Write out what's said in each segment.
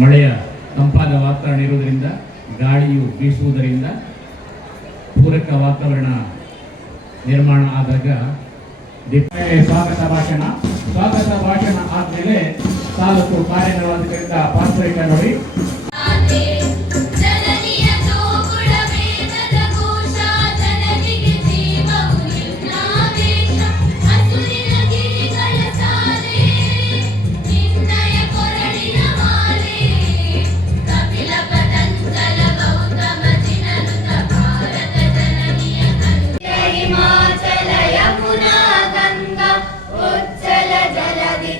ಮಳೆಯ ತಂಪಾದ ವಾತಾವರಣ ಇರುವುದರಿಂದ, ಗಾಳಿಯು ಬೀಸುವುದರಿಂದ ಪೂರಕ ವಾತಾವರಣ ನಿರ್ಮಾಣ ಆದಾಗ ಸ್ವಾಗತ ಭಾಷಣ. ಸ್ವಾಗತ ಭಾಷಣ ಆದಮೇಲೆ ತಾಲೂಕು ಕಾರ್ಯನಿರ್ವಾಹಕರಿಂದ ಪಾತ್ರಿಕ ನೋಡಿ. ಜಲಧಿ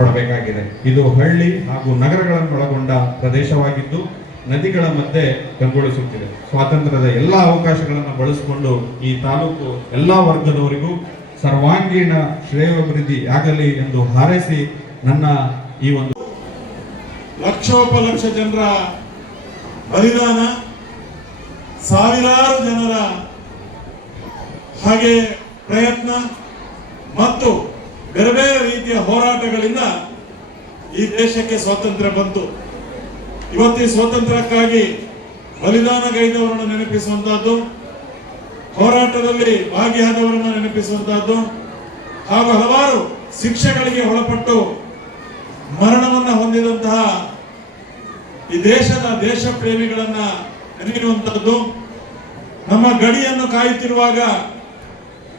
ಕೊಡಬೇಕಾಗಿದೆ. ಇದು ಹಳ್ಳಿ ಹಾಗೂ ನಗರಗಳನ್ನು ಒಳಗೊಂಡ ಪ್ರದೇಶವಾಗಿದ್ದು ನದಿಗಳ ಮಧ್ಯೆ ಕಂಗೊಳಿಸುತ್ತಿದೆ. ಸ್ವಾತಂತ್ರ್ಯದ ಎಲ್ಲ ಅವಕಾಶಗಳನ್ನು ಬಳಸಿಕೊಂಡು ಈ ತಾಲೂಕು ಎಲ್ಲ ವರ್ಗದವರಿಗೂ ಸರ್ವಾಂಗೀಣ ಶ್ರೇಯೋಭಿವೃದ್ಧಿ ಆಗಲಿ ಎಂದು ಹಾರೈಸಿ ನನ್ನ ಈ ಒಂದು ಲಕ್ಷೋಪಲಕ್ಷ ಜನರ ಬಲಿದಾನ, ಸಾವಿರಾರು ಜನರ ಹಾಗೆ ಪ್ರಯತ್ನ ಮತ್ತು ಬೇರೆ ಬೇರೆ ರೀತಿಯ ಹೋರಾಟಗಳಿಂದ ಈ ದೇಶಕ್ಕೆ ಸ್ವಾತಂತ್ರ್ಯ ಬಂತು. ಇವತ್ತು ಈ ಸ್ವಾತಂತ್ರ್ಯಕ್ಕಾಗಿ ಬಲಿದಾನಗೈದವರನ್ನು ನೆನಪಿಸುವಂತಹದ್ದು, ಹೋರಾಟದಲ್ಲಿ ಭಾಗಿಯಾದವರನ್ನು ನೆನಪಿಸುವಂತಹದ್ದು, ಹಾಗೂ ಹಲವಾರು ಶಿಕ್ಷೆಗಳಿಗೆ ಒಳಪಟ್ಟು ಮರಣವನ್ನು ಹೊಂದಿದಂತಹ ಈ ದೇಶದ ದೇಶ ಪ್ರೇಮಿಗಳನ್ನ ನೆನೆಯುವಂತಹದ್ದು, ನಮ್ಮ ಗಡಿಯನ್ನು ಕಾಯುತ್ತಿರುವಾಗ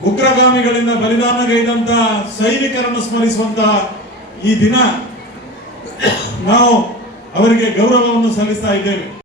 ಉಗ್ರಗಾಮಿಗಳಿಂದ ಬಲಿದಾನಗೈದಂತ ಸೈನಿಕರನ್ನು ಸ್ಮರಿಸುವಂತ ಈ ದಿನ ನಾವು ಅವರಿಗೆ ಗೌರವವನ್ನು ಸಲ್ಲಿಸ್ತಾ ಇದ್ದೇವೆ.